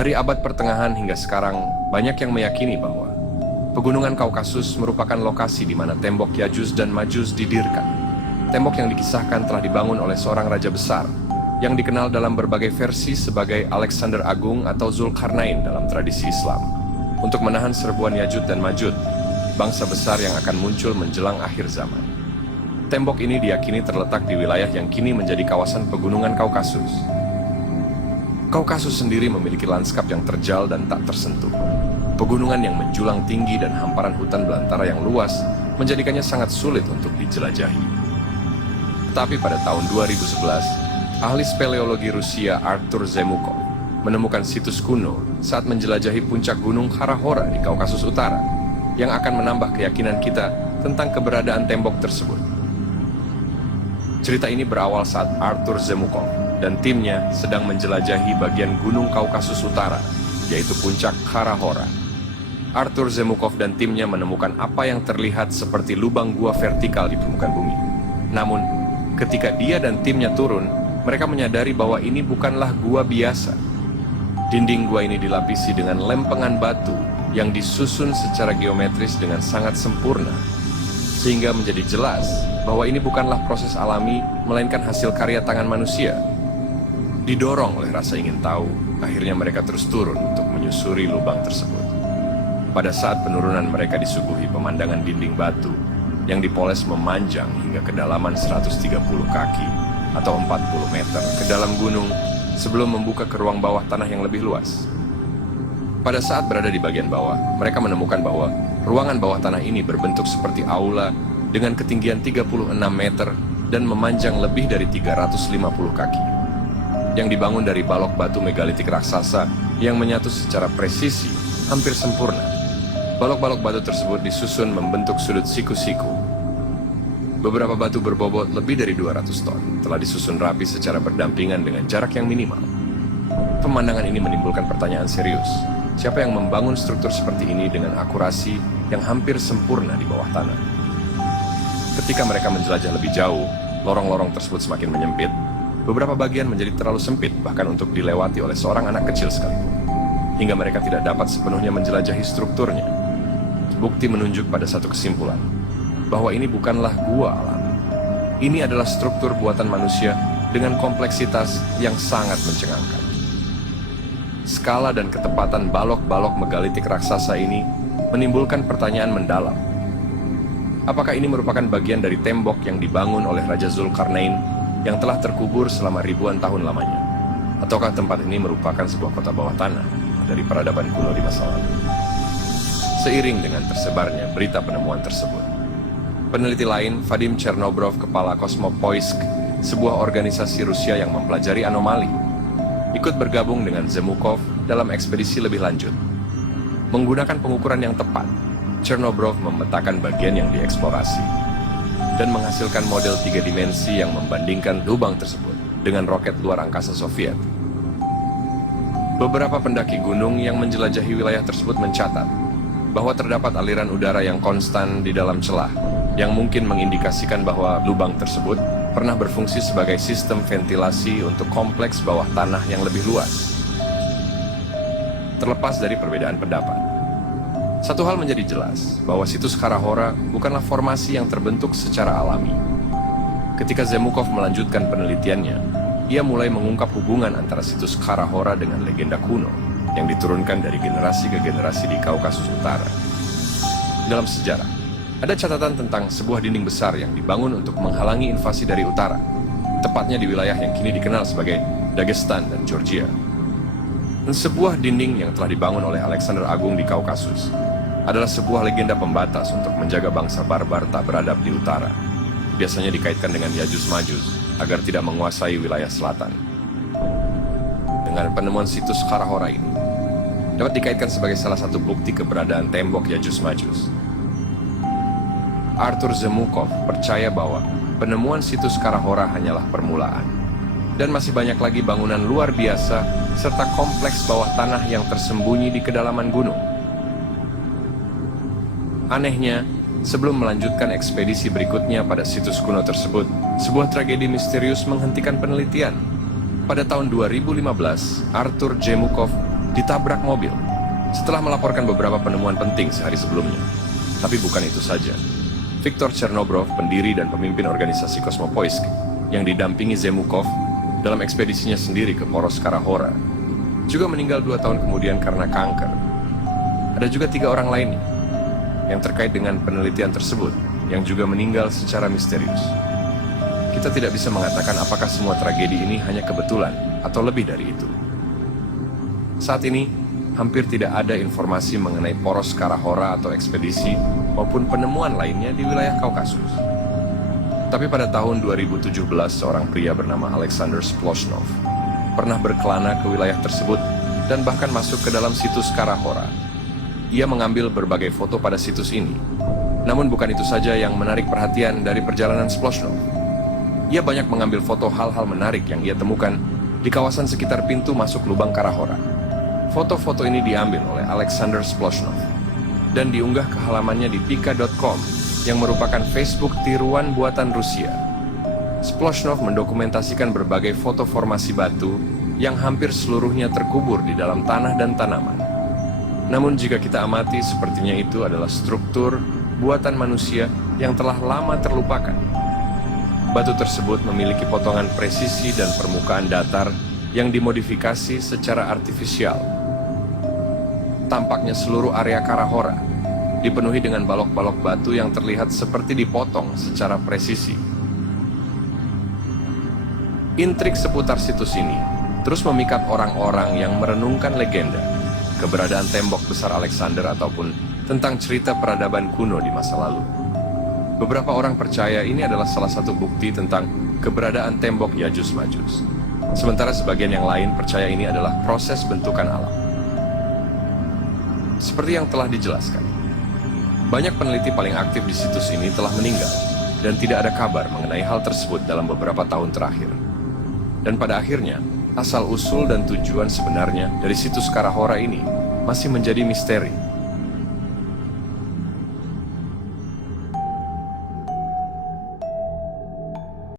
Dari abad pertengahan hingga sekarang, banyak yang meyakini bahwa Pegunungan Kaukasus merupakan lokasi di mana tembok Yajus dan Majus didirikan. Tembok yang dikisahkan telah dibangun oleh seorang raja besar yang dikenal dalam berbagai versi sebagai Alexander Agung atau Zulkarnain dalam tradisi Islam, untuk menahan serbuan Yajud dan Majud, bangsa besar yang akan muncul menjelang akhir zaman. Tembok ini diyakini terletak di wilayah yang kini menjadi kawasan Pegunungan Kaukasus. Kaukasus sendiri memiliki lanskap yang terjal dan tak tersentuh. Pegunungan yang menjulang tinggi dan hamparan hutan belantara yang luas menjadikannya sangat sulit untuk dijelajahi. Tetapi pada tahun 2011, ahli speleologi Rusia Artur Zemukov menemukan situs kuno saat menjelajahi puncak gunung Kara-Hora di Kaukasus Utara yang akan menambah keyakinan kita tentang keberadaan tembok tersebut. Cerita ini berawal saat Artur Zemukov dan timnya sedang menjelajahi bagian gunung Kaukasus Utara, yaitu puncak Kara-Hora. Artur Zemukov dan timnya menemukan apa yang terlihat seperti lubang gua vertikal di permukaan bumi. Namun, ketika dia dan timnya turun, mereka menyadari bahwa ini bukanlah gua biasa. Dinding gua ini dilapisi dengan lempengan batu yang disusun secara geometris dengan sangat sempurna, sehingga menjadi jelas bahwa ini bukanlah proses alami, melainkan hasil karya tangan manusia. Didorong oleh rasa ingin tahu, akhirnya mereka terus turun untuk menyusuri lubang tersebut. Pada saat penurunan, mereka disuguhi pemandangan dinding batu yang dipoles memanjang hingga kedalaman 130 kaki atau 40 meter ke dalam gunung sebelum membuka ke ruang bawah tanah yang lebih luas. Pada saat berada di bagian bawah, mereka menemukan bahwa ruangan bawah tanah ini berbentuk seperti aula dengan ketinggian 36 meter dan memanjang lebih dari 350 kaki, yang dibangun dari balok batu megalitik raksasa yang menyatu secara presisi, hampir sempurna. Balok-balok batu tersebut disusun membentuk sudut siku-siku. Beberapa batu berbobot lebih dari 200 ton telah disusun rapi secara berdampingan dengan jarak yang minimal. Pemandangan ini menimbulkan pertanyaan serius. Siapa yang membangun struktur seperti ini dengan akurasi yang hampir sempurna di bawah tanah? Ketika mereka menjelajah lebih jauh, lorong-lorong tersebut semakin menyempit. Beberapa bagian menjadi terlalu sempit bahkan untuk dilewati oleh seorang anak kecil sekalipun, hingga mereka tidak dapat sepenuhnya menjelajahi strukturnya. Bukti menunjuk pada satu kesimpulan, bahwa ini bukanlah gua alami. Ini adalah struktur buatan manusia dengan kompleksitas yang sangat mencengangkan. Skala dan ketepatan balok-balok megalitik raksasa ini menimbulkan pertanyaan mendalam. Apakah ini merupakan bagian dari tembok yang dibangun oleh Raja Zulkarnain yang telah terkubur selama ribuan tahun lamanya? Ataukah tempat ini merupakan sebuah kota bawah tanah dari peradaban kuno di masa lalu? Seiring dengan tersebarnya berita penemuan tersebut, peneliti lain, Vadim Chernobrov, kepala Kosmopoisk, sebuah organisasi Rusia yang mempelajari anomali, ikut bergabung dengan Zemukov dalam ekspedisi lebih lanjut. Menggunakan pengukuran yang tepat, Chernobrov memetakan bagian yang dieksplorasi dan menghasilkan model 3 dimensi yang membandingkan lubang tersebut dengan roket luar angkasa Soviet. Beberapa pendaki gunung yang menjelajahi wilayah tersebut mencatat bahwa terdapat aliran udara yang konstan di dalam celah, yang mungkin mengindikasikan bahwa lubang tersebut pernah berfungsi sebagai sistem ventilasi untuk kompleks bawah tanah yang lebih luas. Terlepas dari perbedaan pendapat, satu hal menjadi jelas, bahwa situs Kara-Hora bukanlah formasi yang terbentuk secara alami. Ketika Zemukov melanjutkan penelitiannya, ia mulai mengungkap hubungan antara situs Kara-Hora dengan legenda kuno yang diturunkan dari generasi ke generasi di Kaukasus Utara. Dalam sejarah, ada catatan tentang sebuah dinding besar yang dibangun untuk menghalangi invasi dari utara, tepatnya di wilayah yang kini dikenal sebagai Dagestan dan Georgia. Dan sebuah dinding yang telah dibangun oleh Alexander Agung di Kaukasus adalah sebuah legenda pembatas untuk menjaga bangsa barbar tak beradab di utara, biasanya dikaitkan dengan Yajus Majus agar tidak menguasai wilayah selatan. Dengan penemuan situs Kara-Hora ini dapat dikaitkan sebagai salah satu bukti keberadaan tembok Yajus Majus. Artur Zemukov percaya bahwa penemuan situs Kara-Hora hanyalah permulaan, dan masih banyak lagi bangunan luar biasa serta kompleks bawah tanah yang tersembunyi di kedalaman gunung. Anehnya, sebelum melanjutkan ekspedisi berikutnya pada situs kuno tersebut, sebuah tragedi misterius menghentikan penelitian. Pada tahun 2015, Artur Zemukov ditabrak mobil setelah melaporkan beberapa penemuan penting sehari sebelumnya. Tapi bukan itu saja. Viktor Chernobrov, pendiri dan pemimpin organisasi Kosmopoisk, yang didampingi Zemukov dalam ekspedisinya sendiri ke poros Kara-Hora, juga meninggal 2 tahun kemudian karena kanker. Ada juga 3 orang lainnya yang terkait dengan penelitian tersebut yang juga meninggal secara misterius. Kita tidak bisa mengatakan apakah semua tragedi ini hanya kebetulan atau lebih dari itu. Saat ini, hampir tidak ada informasi mengenai poros Kara-Hora atau ekspedisi maupun penemuan lainnya di wilayah Kaukasus. Tapi pada tahun 2017, seorang pria bernama Alexander Sploshnov pernah berkelana ke wilayah tersebut dan bahkan masuk ke dalam situs Kara-Hora. Ia mengambil berbagai foto pada situs ini. Namun bukan itu saja yang menarik perhatian dari perjalanan Sploshnov. Ia banyak mengambil foto hal-hal menarik yang ia temukan di kawasan sekitar pintu masuk lubang Kara-Hora. Foto-foto ini diambil oleh Alexander Sploshnov dan diunggah ke halamannya di pika.com yang merupakan Facebook tiruan buatan Rusia. Sploshnov mendokumentasikan berbagai foto formasi batu yang hampir seluruhnya terkubur di dalam tanah dan tanaman. Namun jika kita amati, sepertinya itu adalah struktur buatan manusia yang telah lama terlupakan. Batu tersebut memiliki potongan presisi dan permukaan datar yang dimodifikasi secara artifisial. Tampaknya seluruh area Kara-Hora dipenuhi dengan balok-balok batu yang terlihat seperti dipotong secara presisi. Intrik seputar situs ini terus memikat orang-orang yang merenungkan legenda, keberadaan tembok besar Alexander ataupun tentang cerita peradaban kuno di masa lalu. Beberapa orang percaya ini adalah salah satu bukti tentang keberadaan tembok Yajus Majus. Sementara sebagian yang lain percaya ini adalah proses bentukan alam. Seperti yang telah dijelaskan, banyak peneliti paling aktif di situs ini telah meninggal dan tidak ada kabar mengenai hal tersebut dalam beberapa tahun terakhir. Dan pada akhirnya, asal-usul dan tujuan sebenarnya dari situs Kara-Hora ini masih menjadi misteri.